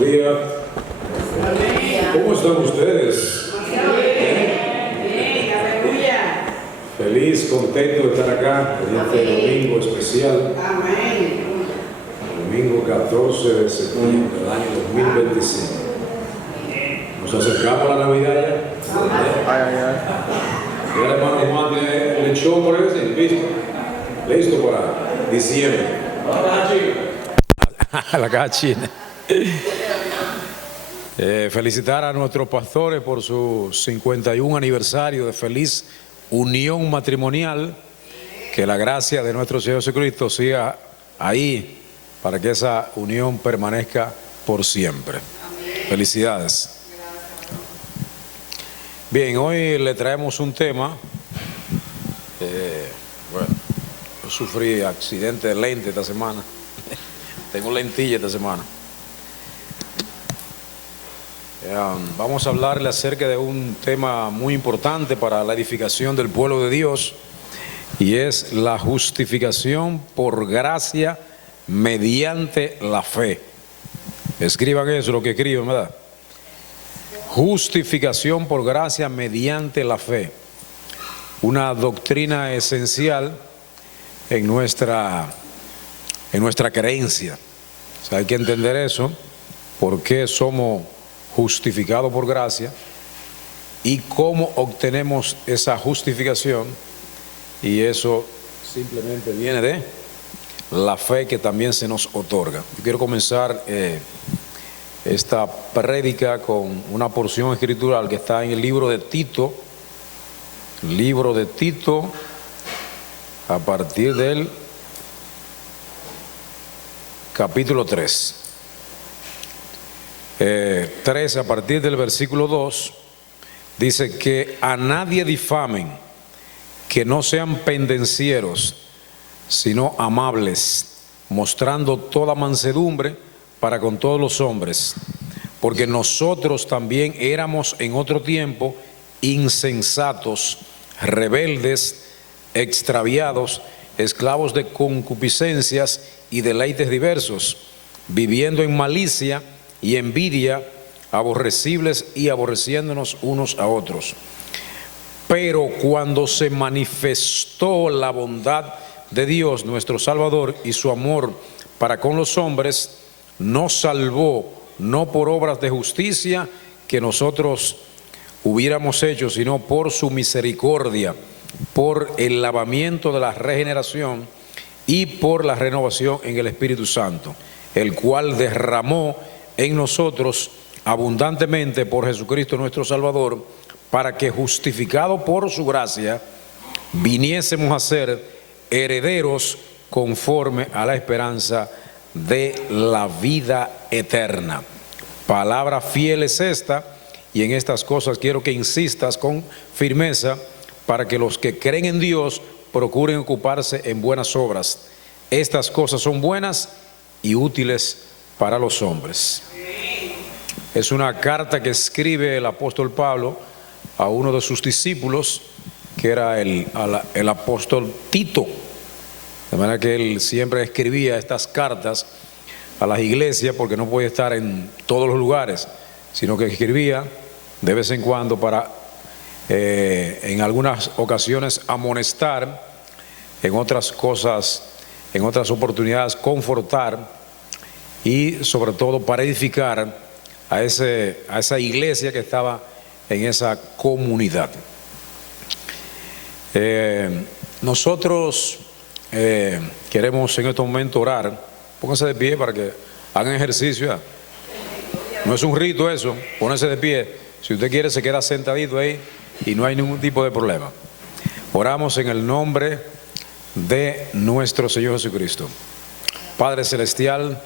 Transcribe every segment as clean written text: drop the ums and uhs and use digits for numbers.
Buenos días. ¿Cómo están ustedes? Bien, aleluya. Feliz, contento de estar acá en este domingo especial. Amén. Domingo 14 de septiembre del año 2025. Nos acercamos a la Navidad ya. Ya el hermano Juan tiene el show por ese, listo. Listo para diciembre. A la caja china. Felicitar a nuestros pastores por su 51 aniversario de feliz unión matrimonial. Que la gracia de nuestro Señor Jesucristo siga ahí para que esa unión permanezca por siempre. Felicidades. Bien, hoy le traemos un tema. Bueno, yo sufrí accidente de lente esta semana. Tengo lentilla esta semana. Vamos a hablarle acerca de un tema muy importante para la edificación del pueblo de Dios, y es la justificación por gracia mediante la fe. Escriban eso, lo que escriben, ¿verdad? Justificación por gracia mediante la fe. Una doctrina esencial en nuestra creencia. O sea, hay que entender eso, por qué somos justificados por gracia y cómo obtenemos esa justificación, y eso simplemente viene de la fe que también se nos otorga. Yo quiero comenzar esta prédica con una porción escritural que está en el libro de Tito, a partir del capítulo 3. 3 a partir del versículo 2, dice que a nadie difamen, que no sean pendencieros, sino amables, mostrando toda mansedumbre para con todos los hombres, porque nosotros también éramos en otro tiempo insensatos, rebeldes, extraviados, esclavos de concupiscencias y deleites diversos, viviendo en malicia y envidia, aborrecibles y aborreciéndonos unos a otros. Pero cuando se manifestó la bondad de Dios nuestro Salvador y su amor para con los hombres, nos salvó no por obras de justicia que nosotros hubiéramos hecho, sino por su misericordia, por el lavamiento de la regeneración y por la renovación en el Espíritu Santo, el cual derramó en nosotros abundantemente por Jesucristo nuestro Salvador, para que justificado por su gracia viniésemos a ser herederos conforme a la esperanza de la vida eterna. Palabra fiel es esta, y en estas cosas quiero que insistas con firmeza, para que los que creen en Dios procuren ocuparse en buenas obras. Estas cosas son buenas y útiles para los hombres. Es una carta que escribe el apóstol Pablo a uno de sus discípulos, que era el apóstol Tito. De manera que él siempre escribía estas cartas a las iglesias, porque no podía estar en todos los lugares, sino que escribía de vez en cuando para, en algunas ocasiones, amonestar, en otras cosas, en otras oportunidades, confortar, y sobre todo para edificar a esa iglesia que estaba en esa comunidad. Nosotros queremos en este momento orar. Pónganse de pie para que hagan ejercicio ya. No es un rito eso, ponerse de pie. Si usted quiere se queda sentadito ahí y no hay ningún tipo de problema. Oramos en el nombre de nuestro Señor Jesucristo. Padre Celestial,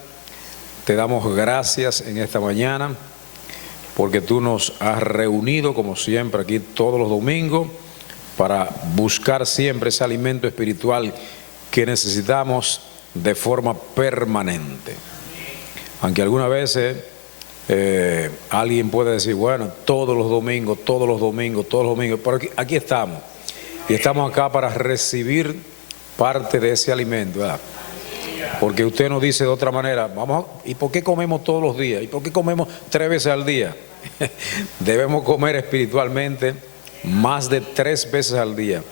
te damos gracias en esta mañana, porque tú nos has reunido como siempre aquí todos los domingos para buscar siempre ese alimento espiritual que necesitamos de forma permanente. Aunque algunas veces alguien puede decir, bueno, todos los domingos, pero aquí estamos. Y estamos acá para recibir parte de ese alimento, ¿verdad? Porque usted nos dice de otra manera, ¿y por qué comemos todos los días? ¿Y por qué comemos 3 veces al día? Debemos comer espiritualmente más de 3 veces al día.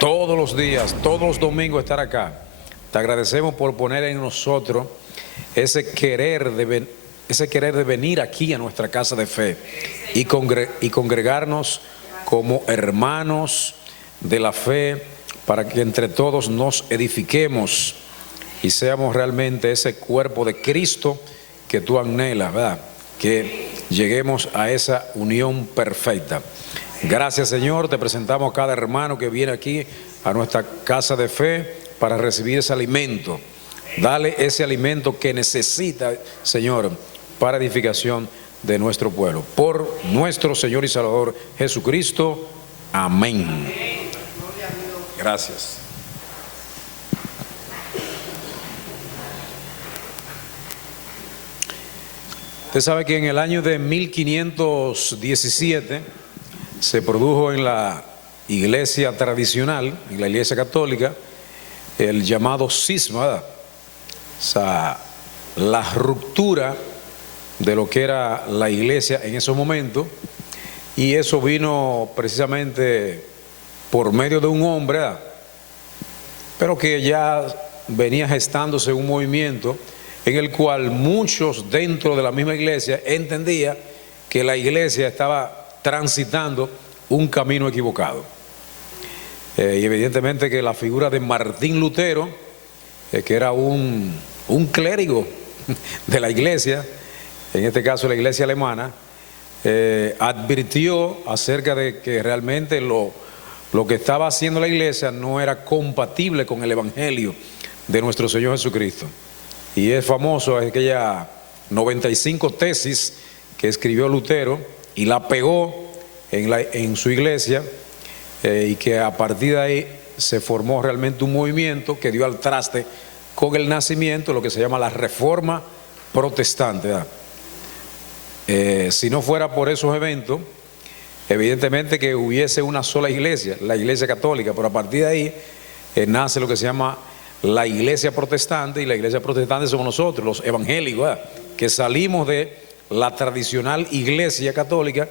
Todos los días, todos los domingos estar acá. Te agradecemos por poner en nosotros ese querer de venir aquí a nuestra casa de fe y congregarnos como hermanos de la fe para que entre todos nos edifiquemos y seamos realmente ese cuerpo de Cristo que tú anhelas, ¿verdad? Que lleguemos a esa unión perfecta. Gracias, Señor, te presentamos a cada hermano que viene aquí a nuestra casa de fe para recibir ese alimento. Dale ese alimento que necesita, Señor, para edificación de nuestro pueblo. Por nuestro Señor y Salvador Jesucristo. Amén. Gracias. Usted sabe que en el año de 1517 se produjo en la iglesia tradicional, en la iglesia católica, el llamado cisma, ¿verdad? O sea, la ruptura de lo que era la iglesia en esos momentos, y eso vino precisamente por medio de un hombre, ¿verdad? Pero que ya venía gestándose un movimiento en el cual muchos dentro de la misma iglesia entendían que la iglesia estaba transitando un camino equivocado. Y evidentemente que la figura de Martín Lutero, que era un clérigo de la iglesia, en este caso la iglesia alemana, advirtió acerca de que realmente lo que estaba haciendo la iglesia no era compatible con el evangelio de nuestro Señor Jesucristo. Y es famoso aquella 95 tesis que escribió Lutero y la pegó en su iglesia, y que a partir de ahí se formó realmente un movimiento que dio al traste con el nacimiento de lo que se llama la Reforma Protestante. Si no fuera por esos eventos, evidentemente que hubiese una sola iglesia, la iglesia católica, pero a partir de ahí nace lo que se llama la iglesia protestante, y la iglesia protestante somos nosotros, los evangélicos, ¿verdad? Que salimos de la tradicional iglesia católica.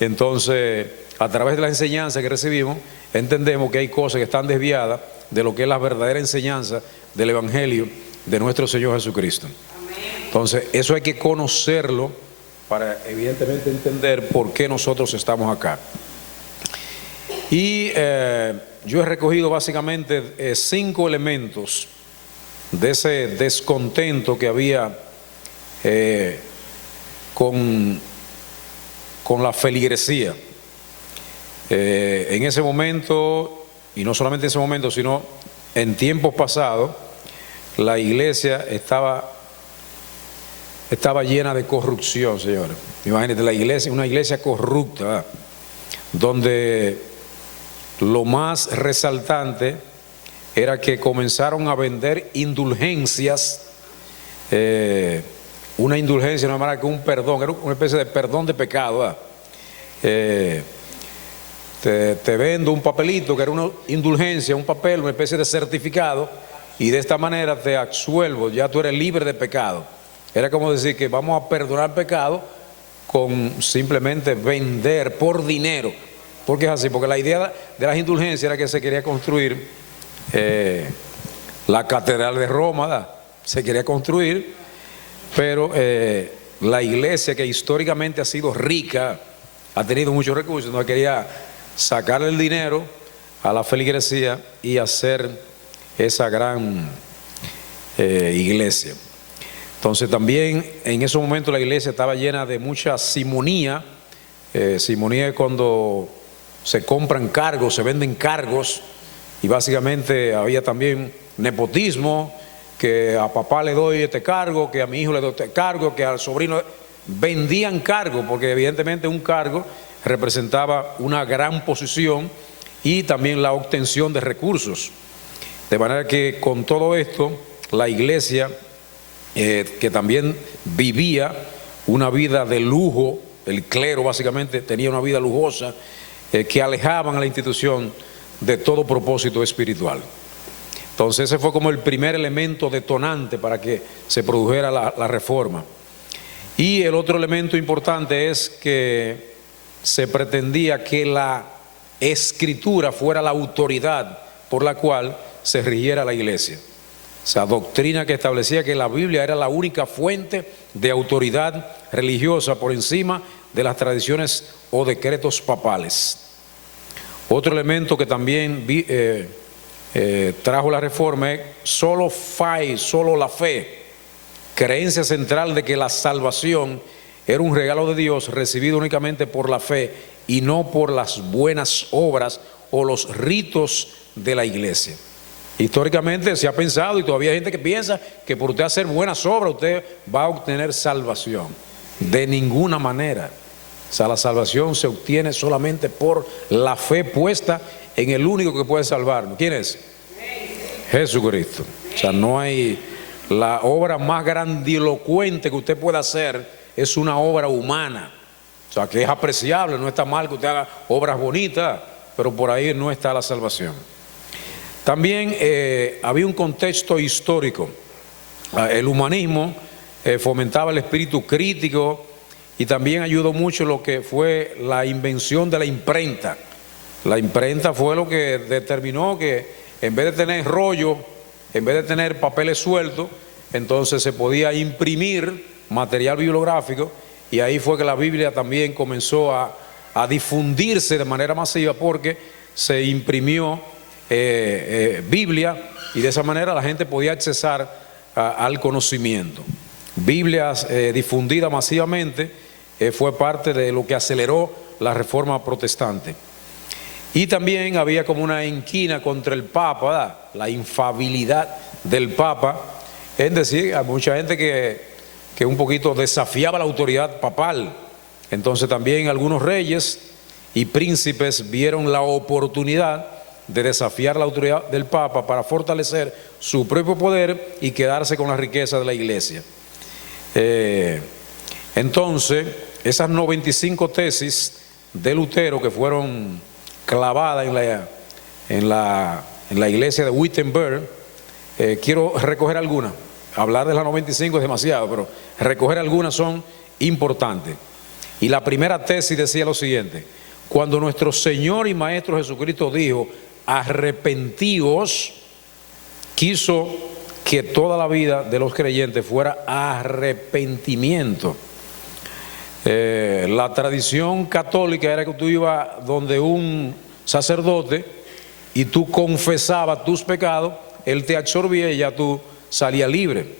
Entonces, a través de la enseñanza que recibimos, entendemos que hay cosas que están desviadas de lo que es la verdadera enseñanza del evangelio de nuestro Señor Jesucristo. Entonces, eso hay que conocerlo para evidentemente entender por qué nosotros estamos acá. Y yo he recogido básicamente 5 elementos de ese descontento que había con la feligresía. En ese momento, y no solamente en ese momento, sino en tiempos pasados, la iglesia estaba llena de corrupción, señores. Imagínate, la iglesia, una iglesia corrupta, ¿verdad? Donde lo más resaltante era que comenzaron a vender indulgencias, una indulgencia, no era que un perdón, era una especie de perdón de pecado, ¿verdad? Te vendo un papelito que era una indulgencia, un papel, una especie de certificado, y de esta manera te absuelvo, ya tú eres libre de pecado. Era como decir que vamos a perdonar pecado con simplemente vender por dinero. Porque es así, porque la idea de las indulgencias era que se quería construir la catedral de Roma, ¿verdad? Se quería construir, pero la iglesia, que históricamente ha sido rica, ha tenido muchos recursos, no quería sacarle el dinero a la feligresía y hacer esa gran iglesia. Entonces también en esos momentos la iglesia estaba llena de mucha simonía. Simonía es cuando se compran cargos, se venden cargos, y básicamente había también nepotismo, que a papá le doy este cargo, que a mi hijo le doy este cargo, que al sobrino. Vendían cargos, porque evidentemente un cargo representaba una gran posición y también la obtención de recursos. De manera que con todo esto, la iglesia, que también vivía una vida de lujo, el clero básicamente tenía una vida lujosa, que alejaban a la institución de todo propósito espiritual. Entonces ese fue como el primer elemento detonante para que se produjera la reforma. Y el otro elemento importante es que se pretendía que la escritura fuera la autoridad por la cual se rigiera la iglesia. O sea, doctrina que establecía que la Biblia era la única fuente de autoridad religiosa por encima de las tradiciones o decretos papales. Otro elemento que también trajo la reforma es solo la fe, creencia central de que la salvación era un regalo de Dios recibido únicamente por la fe y no por las buenas obras o los ritos de la iglesia. Históricamente se ha pensado, y todavía hay gente que piensa, que por usted hacer buenas obras usted va a obtener salvación. De ninguna manera. O sea, la salvación se obtiene solamente por la fe puesta en el único que puede salvarnos. ¿Quién es? Jesucristo. O sea, no hay... La obra más grandilocuente que usted pueda hacer es una obra humana. O sea, que es apreciable, no está mal que usted haga obras bonitas, pero por ahí no está la salvación. También había un contexto histórico. El humanismo fomentaba el espíritu crítico y también ayudó mucho lo que fue la invención de la imprenta. La imprenta fue lo que determinó que en vez de tener rollo, en vez de tener papeles sueltos, entonces se podía imprimir material bibliográfico, y ahí fue que la Biblia también comenzó a difundirse de manera masiva, porque se imprimió Biblia, y de esa manera la gente podía accesar al conocimiento. Biblias difundidas masivamente fue parte de lo que aceleró la reforma protestante. Y también había como una inquina contra el Papa, ¿verdad? La infalibilidad del Papa, es decir, hay mucha gente que un poquito desafiaba la autoridad papal. Entonces también algunos reyes y príncipes vieron la oportunidad de desafiar la autoridad del Papa para fortalecer su propio poder y quedarse con la riqueza de la iglesia. Entonces, esas 95 tesis de Lutero que fueron clavadas en la iglesia de Wittenberg, quiero recoger algunas. Hablar de las 95 es demasiado, pero recoger algunas son importantes. Y la primera tesis decía lo siguiente: cuando nuestro Señor y Maestro Jesucristo dijo arrepentíos, quiso que toda la vida de los creyentes fuera arrepentimiento. La tradición católica era que tú ibas donde un sacerdote y tú confesabas tus pecados, él te absorbía y ya tú salías libre.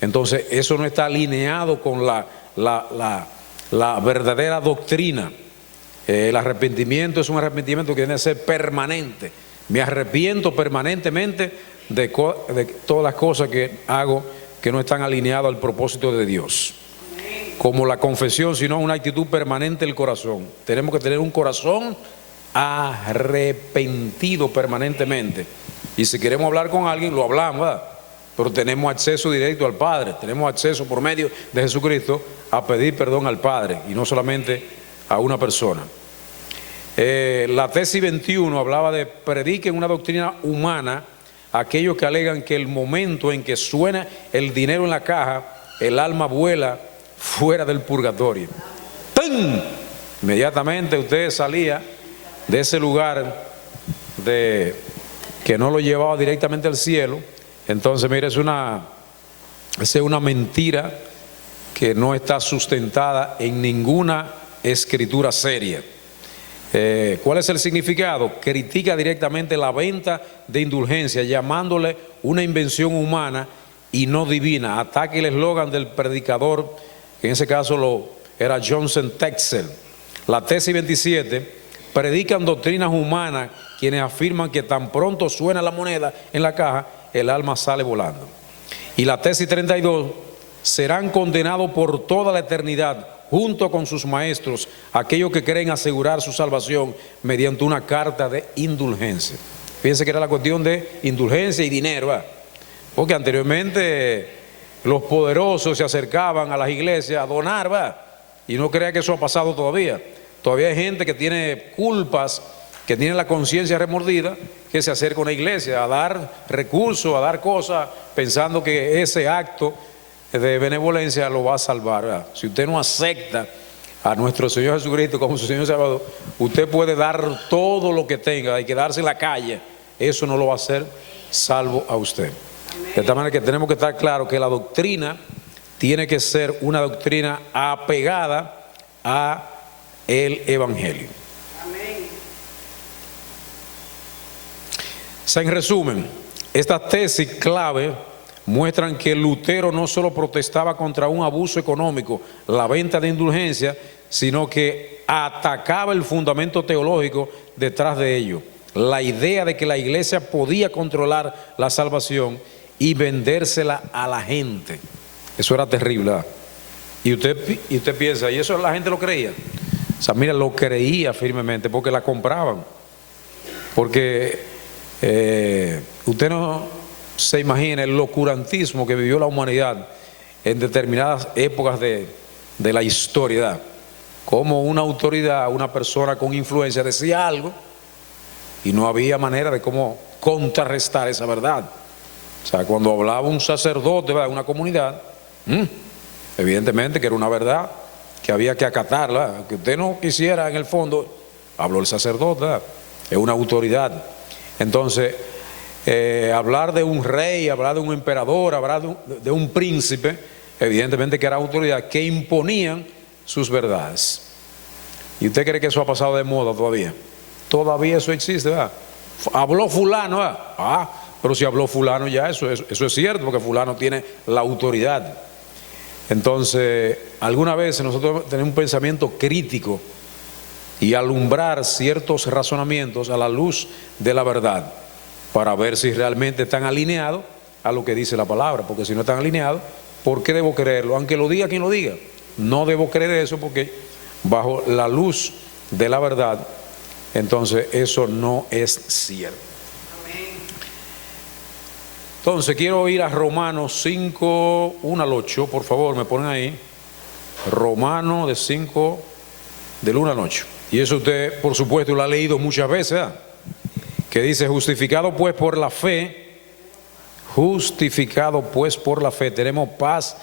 Entonces eso no está alineado con la verdadera doctrina. El arrepentimiento es un arrepentimiento que tiene que ser permanente. Me arrepiento permanentemente de todas las cosas que hago que no están alineadas al propósito de Dios. Como la confesión, sino una actitud permanente del corazón. Tenemos que tener un corazón arrepentido permanentemente. Y si queremos hablar con alguien, lo hablamos, ¿verdad? Pero tenemos acceso directo al Padre, tenemos acceso por medio de Jesucristo a pedir perdón al Padre, y no solamente a una persona. La tesis 21 hablaba de prediquen una doctrina humana a aquellos que alegan que el momento en que suena el dinero en la caja, el alma vuela fuera del purgatorio. ¡Tum! Inmediatamente usted salía de ese lugar que no lo llevaba directamente al cielo. Entonces, mire, es una mentira que no está sustentada en ninguna escritura seria. ¿Cuál es el significado? Critica directamente la venta de indulgencia, llamándole una invención humana y no divina. Ataca el eslogan del predicador, que en ese caso era Johnson Texel. La tesis 27, predican doctrinas humanas quienes afirman que tan pronto suena la moneda en la caja, el alma sale volando. Y la tesis 32, serán condenados por toda la eternidad junto con sus maestros aquellos que creen asegurar su salvación mediante una carta de indulgencia. Fíjense que era la cuestión de indulgencia y dinero, ¿verdad? Porque anteriormente los poderosos se acercaban a las iglesias a donar, ¿verdad? Y no crea que eso ha pasado todavía. Todavía hay gente que tiene culpas que tiene la conciencia remordida, que se acerca a una iglesia a dar recursos, a dar cosas, pensando que ese acto de benevolencia lo va a salvar, ¿verdad? Si usted no acepta a nuestro Señor Jesucristo como su Señor y Salvador, usted puede dar todo lo que tenga y quedarse en la calle, eso no lo va a hacer salvo a usted. De tal manera que tenemos que estar claros que la doctrina tiene que ser una doctrina apegada a el Evangelio. O sea, en resumen, estas tesis clave muestran que Lutero no solo protestaba contra un abuso económico, la venta de indulgencias, sino que atacaba el fundamento teológico detrás de ello, la idea de que la iglesia podía controlar la salvación y vendérsela a la gente. Eso era terrible, ¿verdad? Y usted piensa, ¿y eso la gente lo creía? O sea, mira, lo creía firmemente porque la compraban. Porque usted no se imagina el oscurantismo que vivió la humanidad en determinadas épocas de la historia, ¿verdad? Como una autoridad, una persona con influencia decía algo y no había manera de cómo contrarrestar esa verdad. O sea, cuando hablaba un sacerdote de una comunidad, evidentemente que era una verdad que había que acatarla, que usted no quisiera en el fondo, habló el sacerdote, ¿verdad? Es una autoridad. Entonces, hablar de un rey, hablar de un emperador, hablar de un príncipe, evidentemente que era autoridad, que imponían sus verdades. ¿Y usted cree que eso ha pasado de moda todavía? Todavía eso existe, ¿verdad? Habló fulano, ¿verdad? Pero si habló fulano ya, eso es cierto, porque fulano tiene la autoridad. Entonces, algunas veces nosotros tenemos un pensamiento crítico y alumbrar ciertos razonamientos a la luz de la verdad para ver si realmente están alineados a lo que dice la palabra, porque si no están alineados, ¿por qué debo creerlo? Aunque lo diga quien lo diga, no debo creer eso porque bajo la luz de la verdad, entonces eso no es cierto. Entonces quiero ir a Romanos 5, 1 al 8, por favor, me ponen ahí. Romanos de 5, del 1 al 8. Y eso usted, por supuesto, lo ha leído muchas veces, ¿verdad? Que dice, justificado pues por la fe, tenemos paz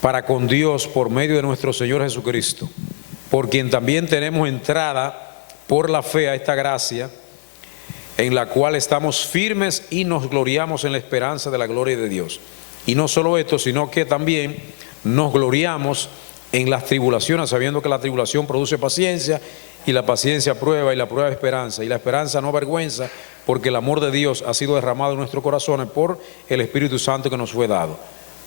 para con Dios por medio de nuestro Señor Jesucristo, por quien también tenemos entrada por la fe a esta gracia, en la cual estamos firmes y nos gloriamos en la esperanza de la gloria de Dios. Y no solo esto, sino que también nos gloriamos en las tribulaciones, sabiendo que la tribulación produce paciencia, y la paciencia prueba, y la prueba esperanza, y la esperanza no avergüenza, porque el amor de Dios ha sido derramado en nuestros corazones por el Espíritu Santo que nos fue dado.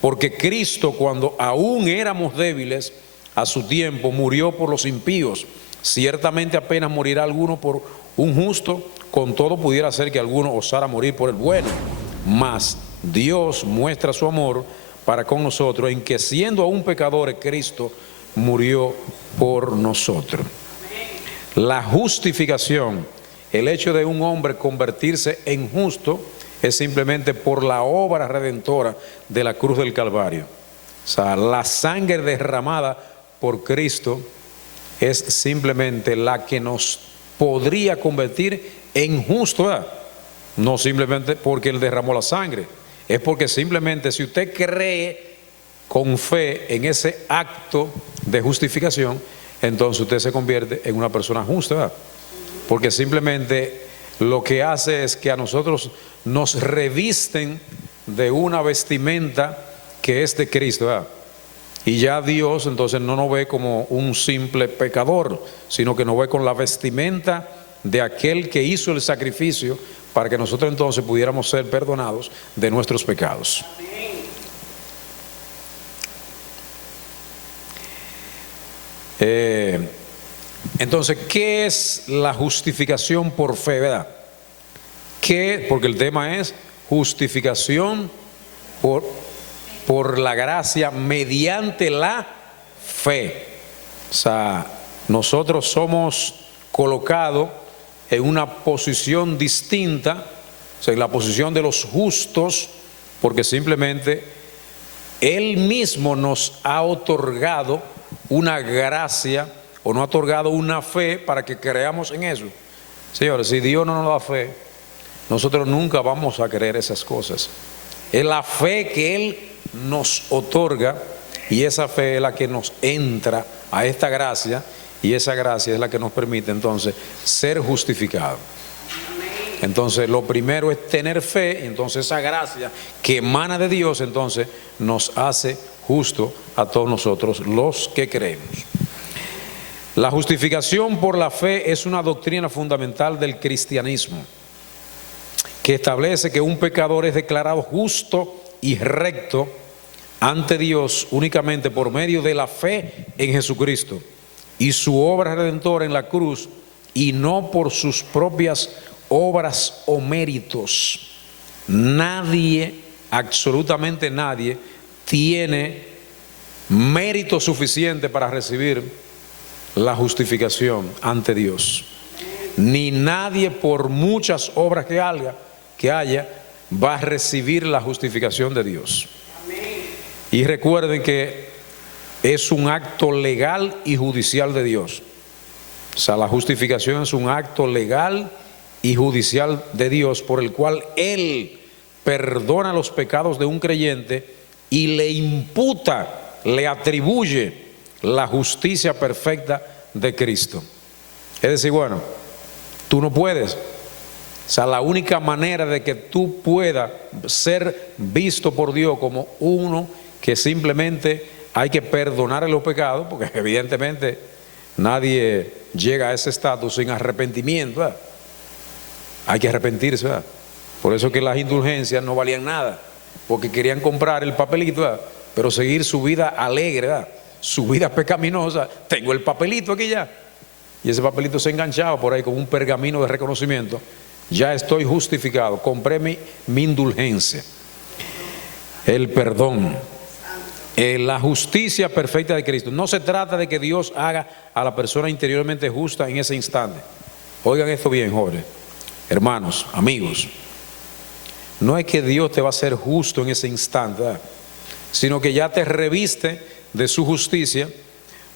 Porque Cristo, cuando aún éramos débiles, a su tiempo murió por los impíos. Ciertamente apenas morirá alguno por un justo, con todo pudiera ser que alguno osara morir por el bueno. Mas Dios muestra su amor para con nosotros en que siendo aún pecadores, Cristo murió por nosotros. La justificación, el hecho de un hombre convertirse en justo, es simplemente por la obra redentora de la cruz del Calvario. O sea, la sangre derramada por Cristo es simplemente la que nos podría convertir en justo, ¿verdad? No simplemente porque Él derramó la sangre, es porque simplemente si usted cree con fe en ese acto de justificación, entonces usted se convierte en una persona justa, ¿verdad? Porque simplemente lo que hace es que a nosotros nos revisten de una vestimenta que es de Cristo, ¿verdad? Y ya Dios entonces no nos ve como un simple pecador, sino que nos ve con la vestimenta de aquel que hizo el sacrificio para que nosotros entonces pudiéramos ser perdonados de nuestros pecados. Entonces, ¿qué es la justificación por fe, verdad? ¿Qué? Porque el tema es justificación por la gracia mediante la fe. O sea, nosotros somos colocados en una posición distinta, o sea, en la posición de los justos, porque simplemente Él mismo nos ha otorgado una gracia o nos ha otorgado una fe para que creamos en eso. Señores, si Dios no nos da fe, nosotros nunca vamos a creer esas cosas. Es la fe que Él nos otorga, y esa fe es la que nos entra a esta gracia, y esa gracia es la que nos permite entonces ser justificados. Entonces lo primero es tener fe, y entonces esa gracia que emana de Dios entonces nos hace justo a todos nosotros los que creemos. La justificación por la fe es una doctrina fundamental del cristianismo, que establece que un pecador es declarado justo y recto ante Dios únicamente por medio de la fe en Jesucristo y su obra redentora en la cruz, y no por sus propias obras o méritos. Nadie, absolutamente nadie, tiene mérito suficiente para recibir la justificación ante Dios. Ni nadie, por muchas obras que haya, va a recibir la justificación de Dios. Y recuerden que es un acto legal y judicial de Dios. O sea, la justificación es un acto legal y judicial de Dios por el cual Él perdona los pecados de un creyente y le imputa, le atribuye la justicia perfecta de Cristo. Es decir, bueno, tú no puedes. O sea, la única manera de que tú puedas ser visto por Dios como uno que simplemente hay que perdonarle los pecados, porque evidentemente nadie llega a ese estatus sin arrepentimiento, ¿verdad? Hay que arrepentirse, ¿verdad? Por eso que las indulgencias no valían nada, porque querían comprar el papelito, ¿verdad? Pero seguir su vida alegre, ¿verdad? Su vida pecaminosa. Tengo el papelito aquí ya, y ese papelito se enganchaba por ahí como un pergamino de reconocimiento. Ya estoy justificado, compré mi indulgencia. El perdón, la justicia perfecta de Cristo. No se trata de que Dios haga a la persona interiormente justa en ese instante. Oigan esto bien, jóvenes, hermanos, amigos. No es que Dios te va a hacer justo en ese instante, ¿verdad? Sino que ya te reviste de su justicia,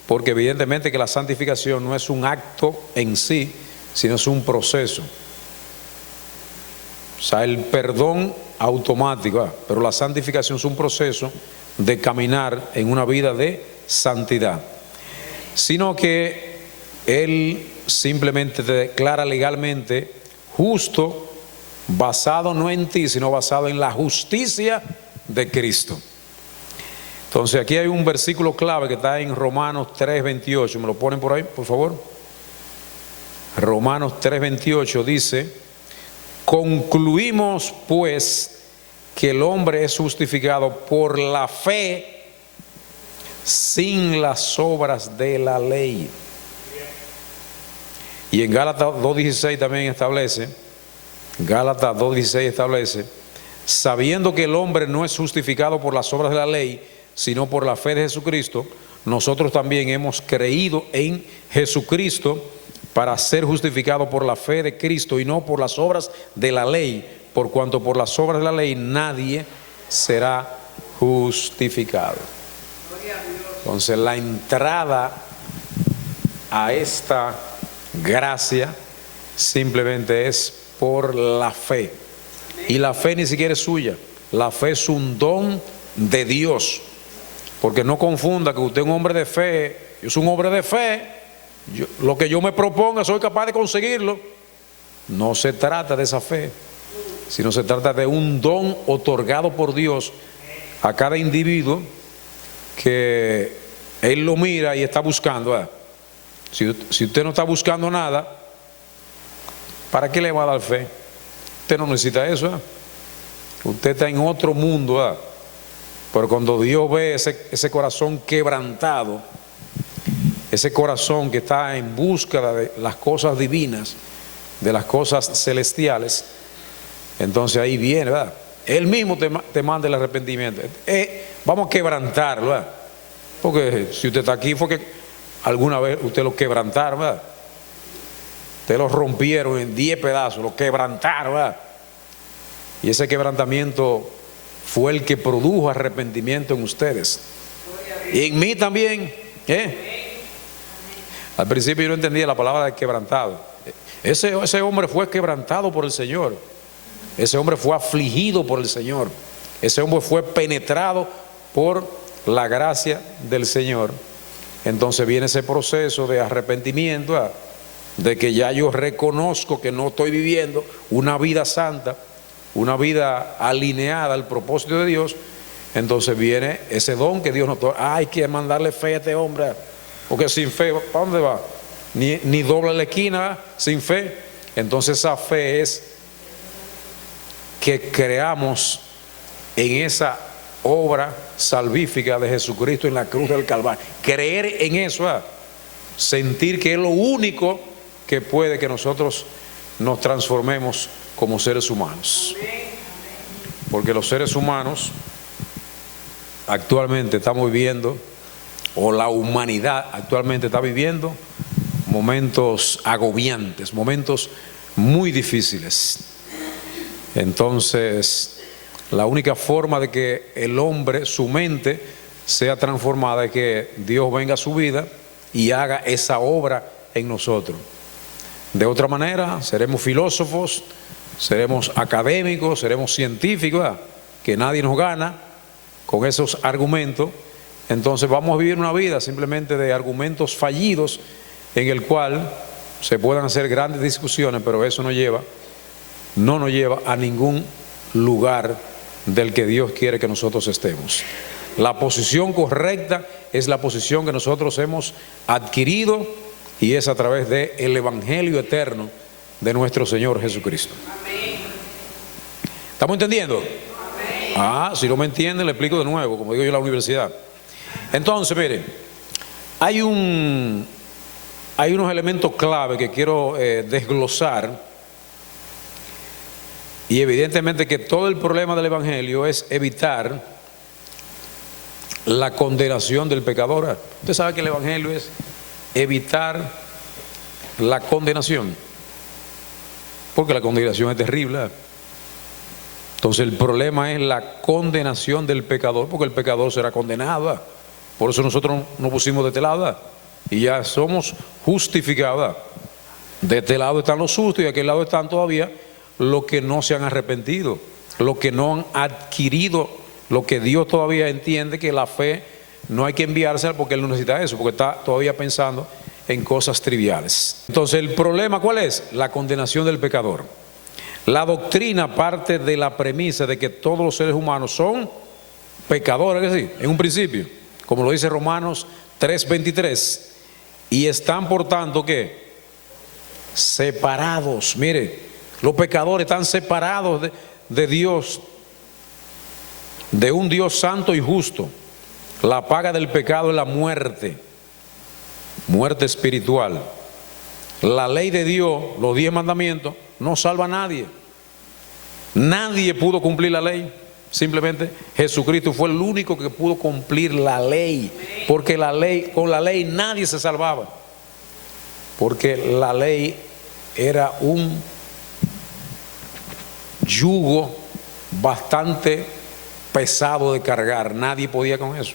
porque evidentemente que la santificación no es un acto en sí, sino es un proceso. O sea, el perdón automático, ¿verdad? Pero la santificación es un proceso de caminar en una vida de santidad. Sino que Él simplemente te declara legalmente justo, basado no en ti, sino basado en la justicia de Cristo. Entonces aquí hay un versículo clave que está en Romanos 3:28. ¿Me lo ponen por ahí, por favor? Romanos 3:28 dice: concluimos pues que el hombre es justificado por la fe sin las obras de la ley. Y en Gálatas 2:16 también establece, Gálatas 2:16 establece: sabiendo que el hombre no es justificado por las obras de la ley, sino por la fe de Jesucristo, nosotros también hemos creído en Jesucristo para ser justificado por la fe de Cristo y no por las obras de la ley, por cuanto por las obras de la ley nadie será justificado. Entonces la entrada a esta gracia simplemente es por la fe, y la fe ni siquiera es suya, la fe es un don de Dios. Porque no confunda que usted es un hombre de fe. Yo soy un hombre de fe, lo que yo me proponga soy capaz de conseguirlo. No se trata de esa fe, sino se trata de un don otorgado por Dios a cada individuo, que Él lo mira y está buscando, ¿eh? Si usted no está buscando nada, ¿para qué le va a dar fe? Usted no necesita eso, ¿eh? Usted está en otro mundo, ¿eh? Pero cuando Dios ve ese corazón quebrantado, ese corazón que está en búsqueda de las cosas divinas, de las cosas celestiales, entonces ahí viene, ¿verdad? Él mismo te manda el arrepentimiento. Vamos a quebrantarlo, ¿verdad? Porque si usted está aquí fue que alguna vez usted lo quebrantaron, ¿verdad? Usted lo rompieron en 10 pedazos, lo quebrantaron, ¿verdad? Y ese quebrantamiento fue el que produjo arrepentimiento en ustedes y en mí también, ¿eh? Al principio yo no entendía la palabra de quebrantado. Ese hombre fue quebrantado por el Señor. Ese hombre fue afligido por el Señor. Ese hombre fue penetrado por la gracia del Señor. Entonces viene ese proceso de arrepentimiento, de que ya yo reconozco que no estoy viviendo una vida santa, una vida alineada al propósito de Dios. Entonces viene ese don que Dios nos da. Hay que mandarle fe a este hombre, porque sin fe, ¿para dónde va? Ni dobla la esquina sin fe. Entonces esa fe es que creamos en esa obra salvífica de Jesucristo en la cruz del Calvario. Creer en eso, sentir que es lo único que puede que nosotros nos transformemos como seres humanos. Porque los seres humanos actualmente estamos viviendo, o la humanidad actualmente está viviendo, momentos agobiantes, momentos muy difíciles. Entonces, la única forma de que el hombre, su mente, sea transformada es que Dios venga a su vida y haga esa obra en nosotros. De otra manera, seremos filósofos, seremos académicos, seremos científicos, ¿verdad? Que nadie nos gana con esos argumentos. Entonces vamos a vivir una vida simplemente de argumentos fallidos, en el cual se puedan hacer grandes discusiones, pero eso no nos lleva a ningún lugar del que Dios quiere que nosotros estemos. La posición correcta es la posición que nosotros hemos adquirido, y es a través del Evangelio eterno de nuestro Señor Jesucristo. ¿Estamos entendiendo? Si no me entienden, le explico de nuevo, como digo yo en la universidad. Entonces, miren, hay unos elementos clave que quiero desglosar, y evidentemente que todo el problema del Evangelio es evitar la condenación del pecador. Usted sabe que el Evangelio es evitar la condenación, porque la condenación es terrible. Entonces el problema es la condenación del pecador, porque el pecador será condenado. Por eso nosotros nos pusimos de este lado y ya somos justificados. De este lado están los justos y de aquel lado están todavía los que no se han arrepentido, los que no han adquirido lo que Dios todavía entiende que la fe no hay que enviársela, porque Él no necesita eso, porque está todavía pensando en cosas triviales. Entonces el problema, ¿cuál es? La condenación del pecador. La doctrina parte de la premisa de que todos los seres humanos son pecadores, ¿sí? En un principio, como lo dice Romanos 3:23, y están por tanto ¿qué? Separados. Mire, los pecadores están separados de Dios, de un Dios santo y justo. La paga del pecado es la muerte, muerte espiritual. La ley de Dios, los 10 mandamientos, no salva a nadie. Nadie pudo cumplir la ley. Simplemente Jesucristo fue el único que pudo cumplir la ley, porque la ley, con la ley nadie se salvaba, porque la ley era un yugo bastante pesado de cargar. Nadie podía con eso.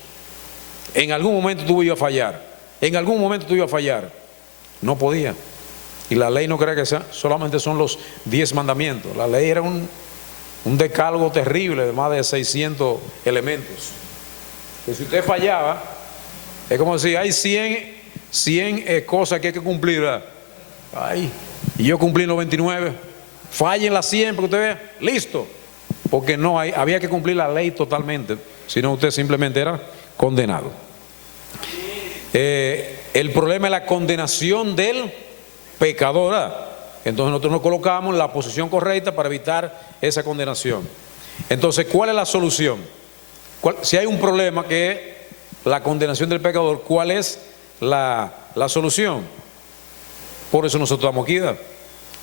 En algún momento tú ibas a fallar, en algún momento tú ibas a fallar. No podía. Y la ley no cree que sea, solamente son los 10 mandamientos. La ley era un decálogo terrible de más de 600 elementos. Que si usted fallaba, es como si hay 100 cosas que hay que cumplir, ¿verdad? Y yo cumplí 99. Fallen las 100 porque usted vea, listo. Porque no había que cumplir la ley totalmente, sino usted simplemente era condenado. El problema es la condenación del pecador, ¿verdad? Entonces nosotros nos colocamos en la posición correcta para evitar esa condenación. Entonces, ¿cuál es la solución? Si hay un problema que es la condenación del pecador, ¿cuál es la solución? Por eso nosotros estamos aquí, ¿verdad?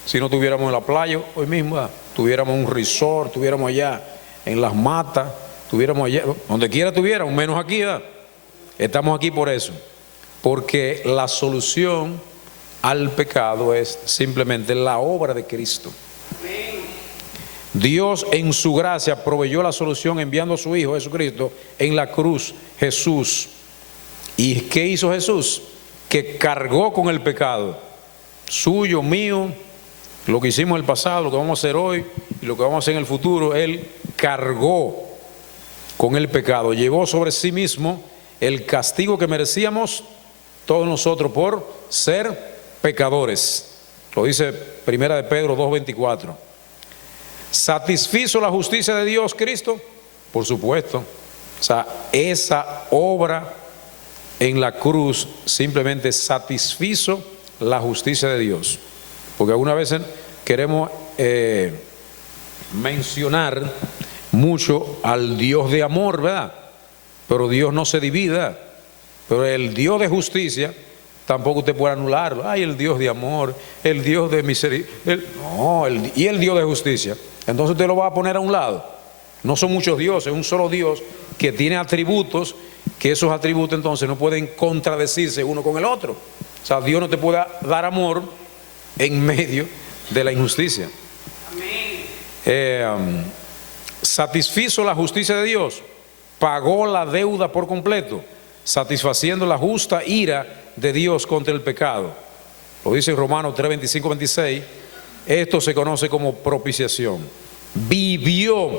Si no tuviéramos en la playa hoy mismo, ¿verdad? Tuviéramos un resort, tuviéramos allá en las matas, tuviéramos allá, donde quiera tuviéramos, menos aquí, ¿verdad? Estamos aquí por eso, porque la solución al pecado es simplemente la obra de Cristo. Dios en su gracia proveyó la solución enviando a su Hijo Jesucristo en la cruz, Jesús. ¿Y qué hizo Jesús? Que cargó con el pecado suyo, mío lo que hicimos en el pasado, lo que vamos a hacer hoy y lo que vamos a hacer en el futuro, Él cargó con el pecado, llevó sobre sí mismo el castigo que merecíamos todos nosotros por ser pecadores. Lo dice Primera de Pedro 2:24. ¿Satisfizo la justicia de Dios Cristo? Por supuesto. O sea, esa obra en la cruz simplemente satisfizo la justicia de Dios. Porque algunas veces queremos mencionar mucho al Dios de amor, ¿verdad? Pero Dios no se divide. Pero el Dios de justicia tampoco usted puede anularlo. Ay, el Dios de amor, el Dios de misericordia. No, y el Dios de justicia. Entonces usted lo va a poner a un lado. No son muchos dioses, es un solo Dios que tiene atributos, que esos atributos entonces no pueden contradecirse uno con el otro. O sea, Dios no te puede dar amor en medio de la injusticia. Satisfizo la justicia de Dios, pagó la deuda por completo, satisfaciendo la justa ira de Dios contra el pecado. Lo dice en Romanos 3, 25, 26. Esto se conoce como propiciación. Vivió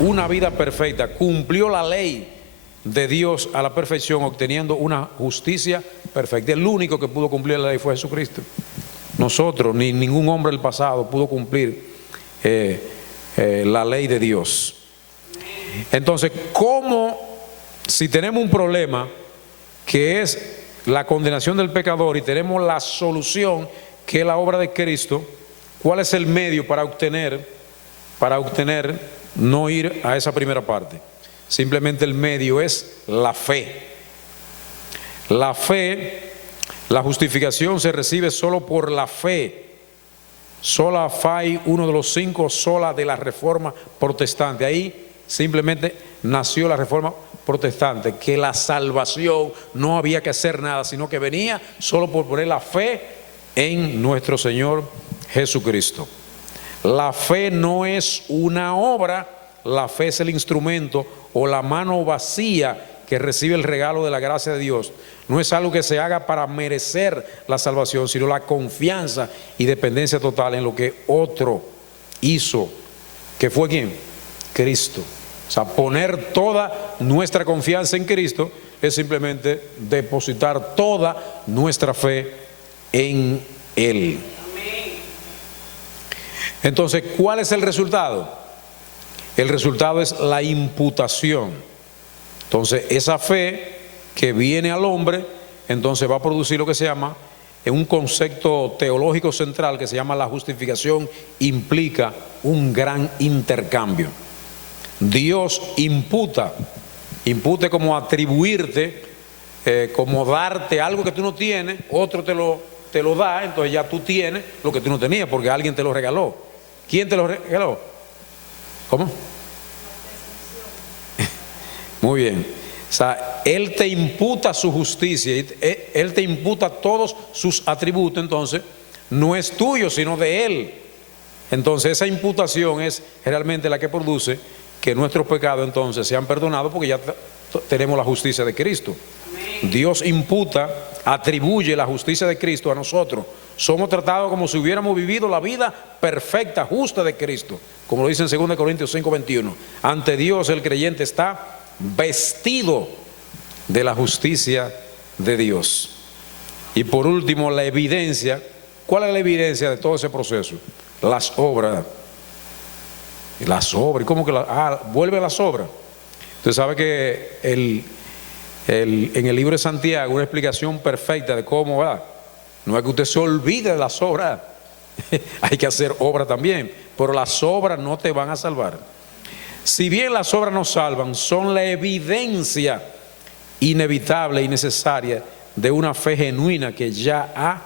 una vida perfecta, cumplió la ley de Dios a la perfección, obteniendo una justicia perfecta. El único que pudo cumplir la ley fue Jesucristo. Nosotros, ni ningún hombre del pasado pudo cumplir la ley de Dios. Entonces, ¿cómo, si tenemos un problema que es la condenación del pecador y tenemos la solución que es la obra de Cristo, cuál es el medio para obtener no ir a esa primera parte? Simplemente el medio es la fe. La fe, la justificación se recibe solo por la fe. Sola fai, uno de los 5 sola de la reforma protestante. Ahí simplemente nació la reforma protestante, que la salvación no había que hacer nada, sino que venía solo por poner la fe en nuestro Señor Jesucristo. La fe no es una obra, la fe es el instrumento o la mano vacía que recibe el regalo de la gracia de Dios. No es algo que se haga para merecer la salvación, sino la confianza y dependencia total en lo que otro hizo, que fue ¿quién? Cristo. O sea, poner toda nuestra confianza en Cristo es simplemente depositar toda nuestra fe en Él. Entonces, ¿cuál es el resultado? El resultado es la imputación. Entonces, esa fe que viene al hombre, entonces va a producir lo que se llama, en un concepto teológico central que se llama la justificación, implica un gran intercambio. Dios imputa como atribuirte, como darte algo que tú no tienes, otro te lo da, entonces ya tú tienes lo que tú no tenías porque alguien te lo regaló. ¿Quién te lo regaló? ¿Cómo? Muy bien. O sea, Él te imputa su justicia, Él te imputa todos sus atributos, entonces no es tuyo sino de Él. Entonces esa imputación es realmente la que produce que nuestros pecados entonces sean perdonados porque ya tenemos la justicia de Cristo. Dios imputa, atribuye la justicia de Cristo a nosotros. Somos tratados como si hubiéramos vivido la vida perfecta, justa de Cristo, como lo dice en 2 Corintios 5:21. Ante Dios el creyente está vestido de la justicia de Dios. Y por último, la evidencia. ¿Cuál es la evidencia de todo ese proceso? Las obras. Las obras. ¿Y cómo que vuelve a las obras? Usted sabe que en el libro de Santiago una explicación perfecta de cómo va. No es que usted se olvide de las obras. Hay que hacer obras también, pero las obras no te van a salvar. Si bien las obras nos salvan, son la evidencia inevitable y necesaria de una fe genuina que ya ha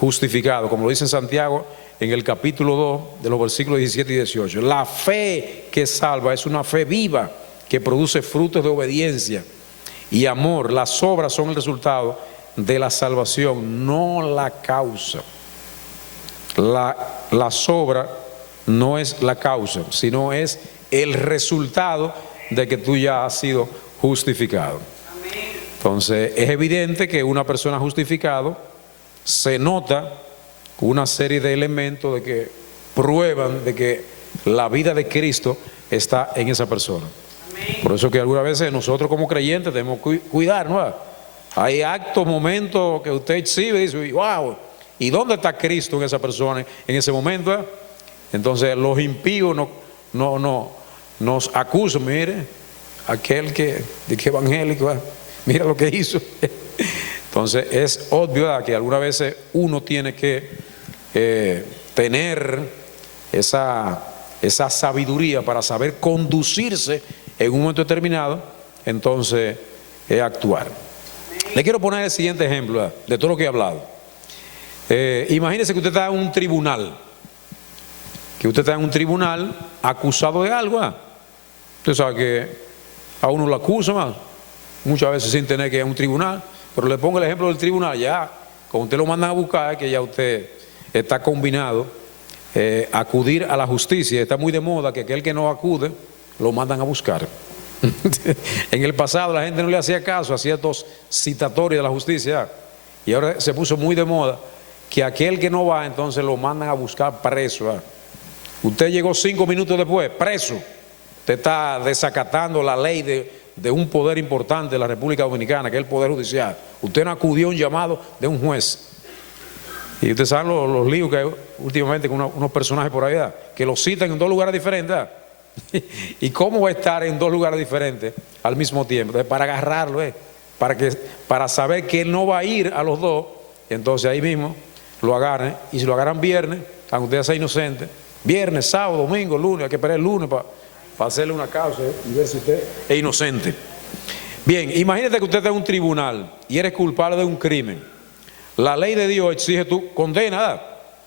justificado, como lo dice en Santiago en el capítulo 2 de los versículos 17 y 18. La fe que salva es una fe viva que produce frutos de obediencia y amor. Las obras son el resultado de la salvación, no la causa. Las obras no es la causa, sino es el resultado de que tú ya has sido justificado. Entonces es evidente que una persona justificada se nota una serie de elementos de que prueban de que la vida de Cristo está en esa persona. Por eso que algunas veces nosotros como creyentes debemos cuidar, ¿no? Hay actos, momentos que usted exhibe y dice, wow, ¿y dónde está Cristo en esa persona en ese momento? Entonces los impíos nos acusan, mire, aquel que evangélico, mira lo que hizo. Entonces es obvio, ¿verdad?, que algunas veces uno tiene que tener esa sabiduría para saber conducirse en un momento determinado, entonces actuar. Le quiero poner el siguiente ejemplo, ¿verdad?, de todo lo que he hablado. Imagínese que usted está en un tribunal, acusado de algo, ¿verdad? Usted sabe que a uno lo acusan, ¿verdad?, muchas veces sin tener que ir a un tribunal. Pero le pongo el ejemplo del tribunal, ya cuando usted lo mandan a buscar, que ya usted está combinado, acudir a la justicia. Está muy de moda que aquel que no acude, lo mandan a buscar. En el pasado la gente no le hacía caso a ciertos citatorios de la justicia, y ahora se puso muy de moda que aquel que no va, entonces lo mandan a buscar preso. Usted llegó 5 minutos después, preso. Usted está desacatando la ley de un poder importante de la República Dominicana, que es el Poder Judicial. Usted no acudió a un llamado de un juez. Y usted sabe los líos que hay últimamente con unos personajes por allá, que los citan en 2 lugares diferentes. ¿Y cómo va a estar en 2 lugares diferentes al mismo tiempo? Entonces, para agarrarlo, para saber que él no va a ir a los 2, entonces ahí mismo lo agarran. Y si lo agarran viernes, aunque usted sea inocente, viernes, sábado, domingo, lunes, hay que esperar el lunes para hacerle una causa y ver si usted es inocente. Bien, imagínate que usted está en un tribunal y eres culpable de un crimen. La ley de Dios exige tu condena,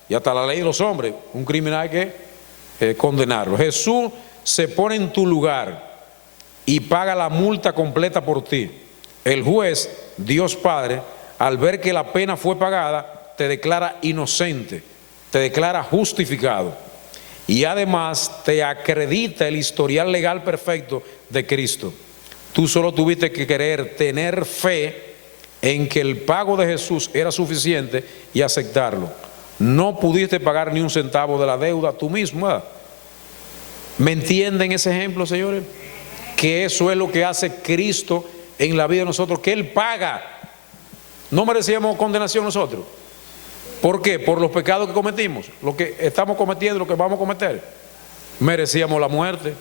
y hasta la ley de los hombres, un crimen hay que condenarlo. Jesús se pone en tu lugar y paga la multa completa por ti. El juez, Dios Padre, al ver que la pena fue pagada, te declara inocente, te declara justificado. Y además te acredita el historial legal perfecto de Cristo. Tú solo tuviste que querer tener fe en que el pago de Jesús era suficiente y aceptarlo. No pudiste pagar ni un centavo de la deuda tú mismo. ¿Me entienden ese ejemplo, señores? Que eso es lo que hace Cristo en la vida de nosotros, que Él paga. No merecíamos condenación nosotros. ¿Por qué? Por los pecados que cometimos, lo que estamos cometiendo, lo que vamos a cometer. Merecíamos la muerte.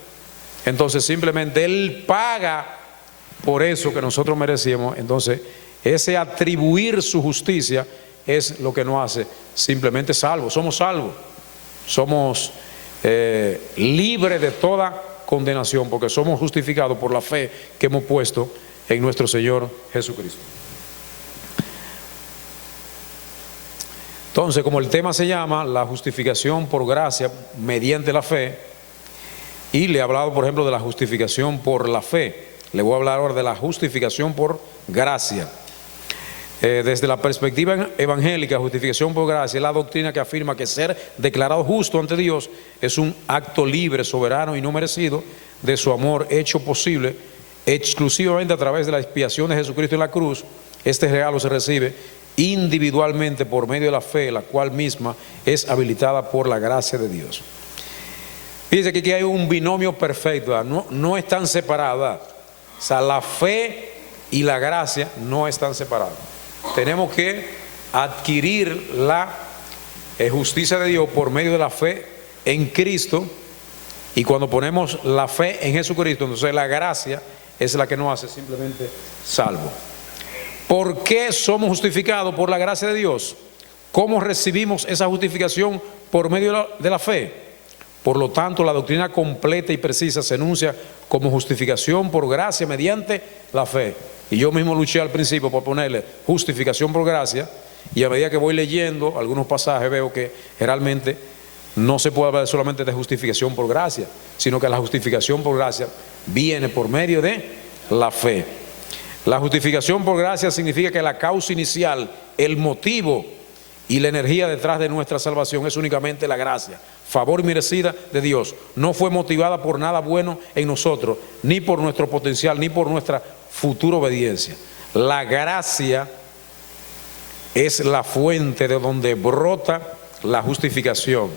Entonces simplemente Él paga por eso que nosotros merecíamos. Entonces ese atribuir su justicia es lo que nos hace simplemente salvos. Somos salvos. Somos libres de toda condenación porque somos justificados por la fe que hemos puesto en nuestro Señor Jesucristo. Entonces, como el tema se llama la justificación por gracia mediante la fe, y le he hablado, por ejemplo, de la justificación por la fe, le voy a hablar ahora de la justificación por gracia. Desde la perspectiva evangélica, justificación por gracia es la doctrina que afirma que ser declarado justo ante Dios es un acto libre, soberano y no merecido de su amor, hecho posible exclusivamente a través de la expiación de Jesucristo en la cruz. Este regalo se recibe individualmente por medio de la fe, la cual misma es habilitada por la gracia de Dios. Fíjense que aquí hay un binomio perfecto, no están separadas. O sea, la fe y la gracia no están separadas. Tenemos que adquirir la justicia de Dios por medio de la fe en Cristo, y cuando ponemos la fe en Jesucristo, entonces la gracia es la que nos hace simplemente salvos. ¿Por qué somos justificados por la gracia de Dios? ¿Cómo recibimos esa justificación? Por medio de la fe. Por lo tanto, la doctrina completa y precisa se enuncia como justificación por gracia mediante la fe. Y yo mismo luché al principio por ponerle justificación por gracia, y a medida que voy leyendo algunos pasajes veo que realmente no se puede hablar solamente de justificación por gracia, sino que la justificación por gracia viene por medio de la fe. La justificación por gracia significa que la causa inicial, el motivo y la energía detrás de nuestra salvación es únicamente la gracia, favor merecida de Dios. No fue motivada por nada bueno en nosotros, ni por nuestro potencial, ni por nuestra futura obediencia. La gracia es la fuente de donde brota la justificación.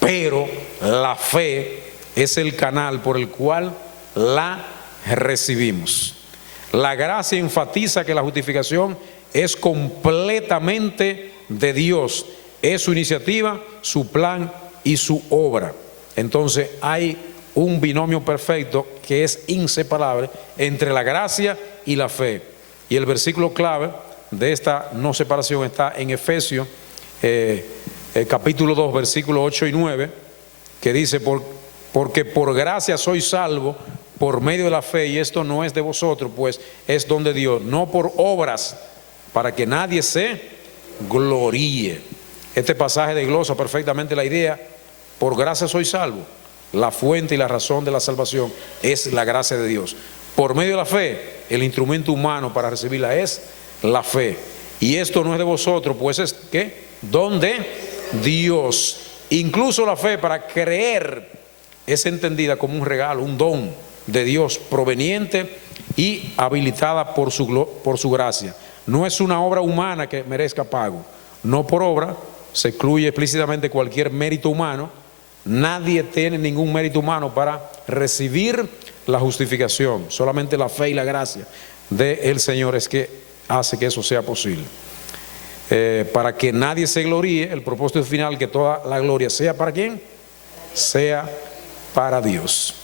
pero la fe es el canal por el cual la recibimos. La gracia enfatiza que la justificación es completamente de Dios, es su iniciativa, su plan y su obra. Entonces hay un binomio perfecto que es inseparable entre la gracia y la fe. Y el versículo clave de esta no separación está en Efesios capítulo 2, versículos 8 y 9, que dice, porque por gracia sois salvos por medio de la fe, y esto no es de vosotros, pues es don de Dios, no por obras, para que nadie se gloríe. Este pasaje desglosa perfectamente la idea: por gracia sois salvos. La fuente y la razón de la salvación es la gracia de Dios. Por medio de la fe, el instrumento humano para recibirla es la fe. Y esto no es de vosotros, pues es ¿qué? Don de Dios. Incluso la fe, para creer, es entendida como un regalo, un don de Dios proveniente y habilitada por su gracia. No es una obra humana que merezca pago. No por obra se excluye explícitamente cualquier mérito humano. Nadie tiene ningún mérito humano para recibir la justificación. Solamente la fe y la gracia del Señor es que hace que eso sea posible. Para que nadie se gloríe, el propósito final, que toda la gloria sea ¿para quién? Sea para Dios.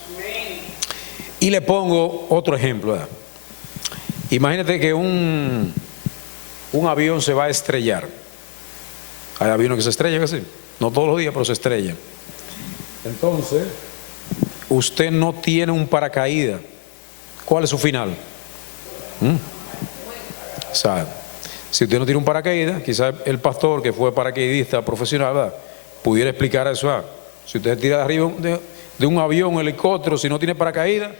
Y le pongo otro ejemplo, ¿verdad? Imagínate que un avión se va a estrellar. Hay aviones que se estrellan así, no todos los días, pero se estrellan. Entonces, usted no tiene un paracaídas. ¿Cuál es su final? O sea, si usted no tiene un paracaídas, quizás el pastor que fue paracaidista profesional, ¿verdad?, pudiera explicar eso. Si usted se tira de arriba de un avión, un helicóptero, si no tiene paracaídas,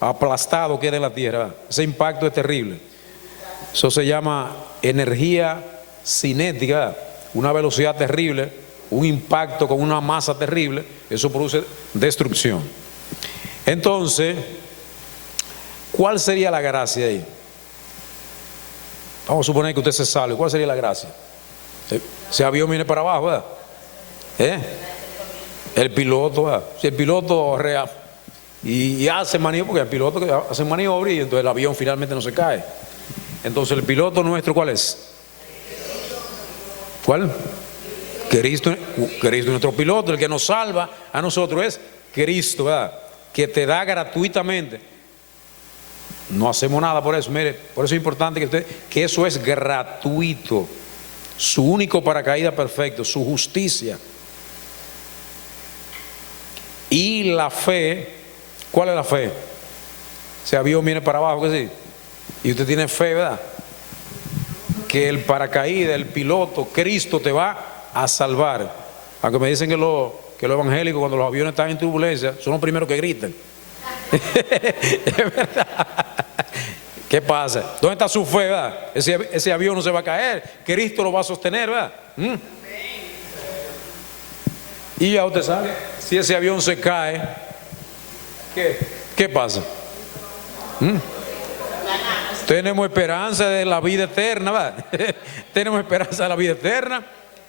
aplastado queda en la tierra, ¿verdad? Ese impacto es terrible. Eso se llama energía cinética, ¿verdad? Una velocidad terrible, un impacto con una masa terrible, eso produce destrucción. Entonces, ¿cuál sería la gracia ahí? Vamos a suponer que usted se salve. ¿Cuál sería la gracia? Ese avión viene para abajo, ¿verdad? El piloto, ¿verdad? Si el piloto y hace maniobra, porque el piloto que hace maniobra y entonces el avión finalmente no se cae. Entonces el piloto nuestro, ¿cuál es? ¿Cuál? Cristo es nuestro piloto. El que nos salva a nosotros es Cristo, ¿verdad? Que te da gratuitamente. No hacemos nada por eso. Mire, por eso es importante que eso es gratuito. Su único paracaídas perfecto, su justicia. Y la fe, ¿cuál es la fe? Ese avión viene para abajo, que sí. Y usted tiene fe, ¿verdad? Que el paracaídas, el piloto, Cristo te va a salvar. Aunque me dicen que los evangélicos, cuando los aviones están en turbulencia, son los primeros que gritan. Es verdad. ¿Qué pasa? ¿Dónde está su fe, verdad? Ese avión no se va a caer. Cristo lo va a sostener, ¿verdad? Y ya usted sabe, si ese avión se cae, ¿qué pasa? Tenemos esperanza de la vida eterna, ¿verdad? Tenemos esperanza de la vida eterna.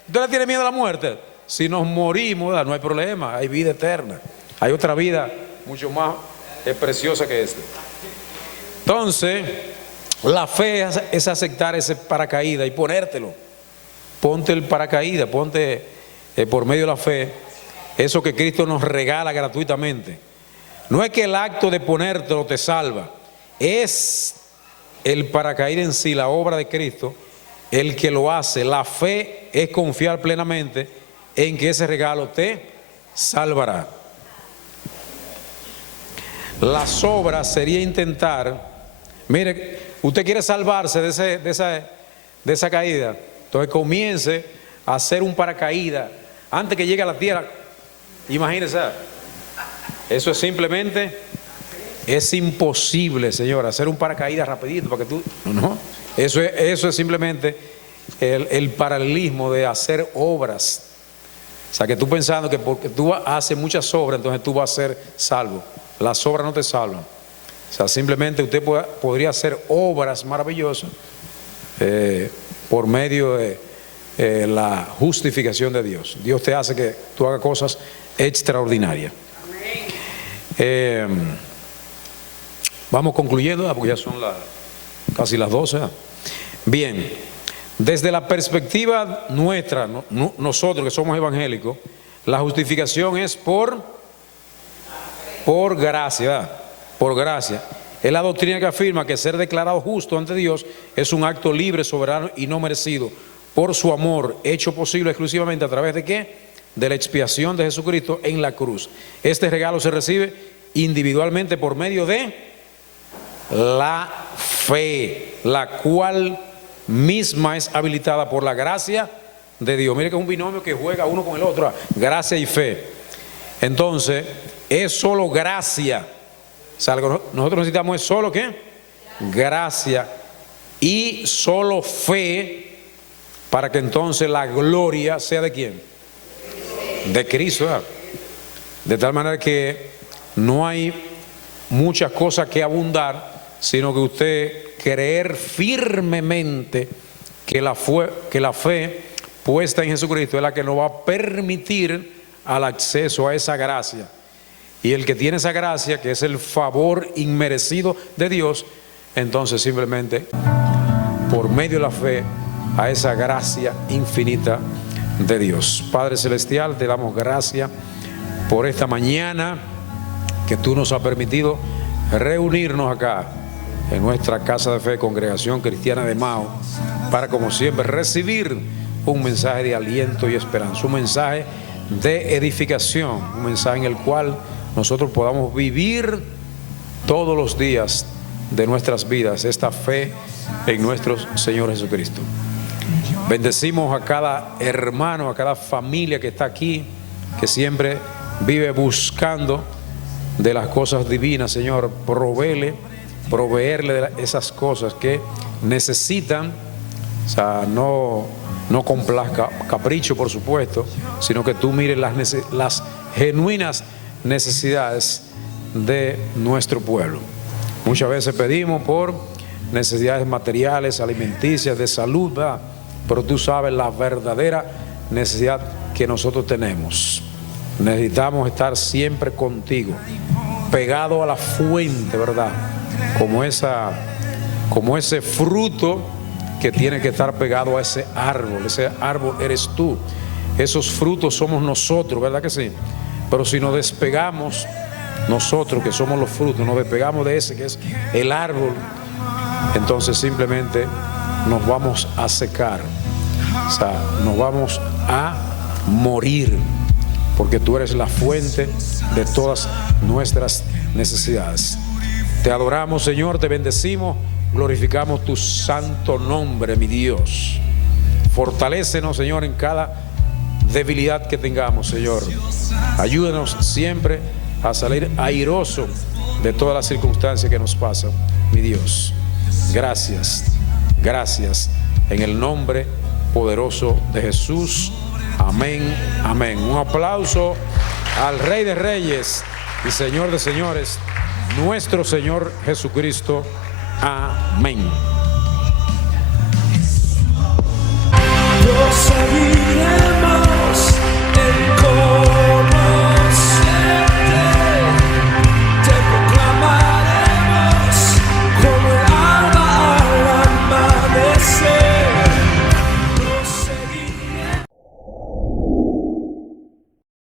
¿Usted le tiene miedo a la muerte? Si nos morimos, ¿verdad?, no hay problema, hay vida eterna. Hay otra vida mucho más preciosa que esta. Entonces, la fe es aceptar ese paracaídas y ponértelo. Ponte el paracaídas, ponte por medio de la fe eso que Cristo nos regala gratuitamente. No es que el acto de ponértelo te salva, es el paracaídas en sí, la obra de Cristo, el que lo hace. La fe es confiar plenamente en que ese regalo te salvará. Las obras sería intentar, mire, usted quiere salvarse de esa caída, entonces comience a hacer un paracaídas antes que llegue a la tierra. Imagínese, eso es simplemente, es imposible, señor, hacer un paracaídas rapidito para que tú, no, eso es simplemente el paralelismo de hacer obras. O sea, que tú pensando que porque tú haces muchas obras, entonces tú vas a ser salvo. Las obras no te salvan. O sea, simplemente usted podría hacer obras maravillosas por medio la justificación de Dios. Dios te hace que tú hagas cosas extraordinarias. Vamos concluyendo, porque ya son casi las 12. Bien, desde la perspectiva nuestra, nosotros que somos evangélicos, la justificación es por gracia, por gracia. Es la doctrina que afirma que ser declarado justo ante Dios es un acto libre, soberano y no merecido por su amor, hecho posible exclusivamente a través de ¿qué? De la expiación de Jesucristo en la cruz. Este regalo se recibe individualmente por medio de la fe, la cual misma es habilitada por la gracia de Dios. Mire que es un binomio que juega uno con el otro, gracia y fe. Entonces, es solo gracia. O sea, lo que nosotros necesitamos es solo ¿qué? Gracia y solo fe, para que entonces la gloria sea ¿de quién? De Cristo. De tal manera que no hay muchas cosas que abundar, sino que usted creer firmemente que la fe puesta en Jesucristo es la que nos va a permitir al acceso a esa gracia. Y el que tiene esa gracia, que es el favor inmerecido de Dios, entonces simplemente por medio de la fe a esa gracia infinita de Dios. Padre Celestial, te damos gracias por esta mañana que tú nos has permitido reunirnos acá en nuestra casa de fe, Congregación Cristiana de Mao, para como siempre recibir un mensaje de aliento y esperanza, un mensaje de edificación, un mensaje en el cual nosotros podamos vivir todos los días de nuestras vidas esta fe en nuestro Señor Jesucristo. Bendecimos a cada hermano, a cada familia que está aquí, que siempre vive buscando de las cosas divinas. Señor, proveerle de esas cosas que necesitan. O sea, no con capricho, por supuesto, sino que tú mires las genuinas necesidades de nuestro pueblo. Muchas veces pedimos por necesidades materiales, alimenticias, de salud, ¿verdad? Pero tú sabes la verdadera necesidad que nosotros tenemos. Necesitamos estar siempre contigo, pegado a la fuente, ¿verdad? Como ese fruto que tiene que estar pegado a ese árbol eres tú, esos frutos somos nosotros, ¿verdad que sí? Pero si nos despegamos, nosotros que somos los frutos, nos despegamos de ese que es el árbol, entonces simplemente nos vamos a secar, o sea, nos vamos a morir, porque tú eres la fuente de todas nuestras necesidades. Te adoramos, Señor, te bendecimos, glorificamos tu santo nombre, mi Dios. Fortalécenos, Señor, en cada debilidad que tengamos, Señor. Ayúdanos siempre a salir airoso de todas las circunstancias que nos pasan, mi Dios. Gracias, gracias, en el nombre poderoso de Jesús. Amén, amén. Un aplauso al Rey de Reyes y Señor de Señores, nuestro Señor Jesucristo. Amén. Yo seguiré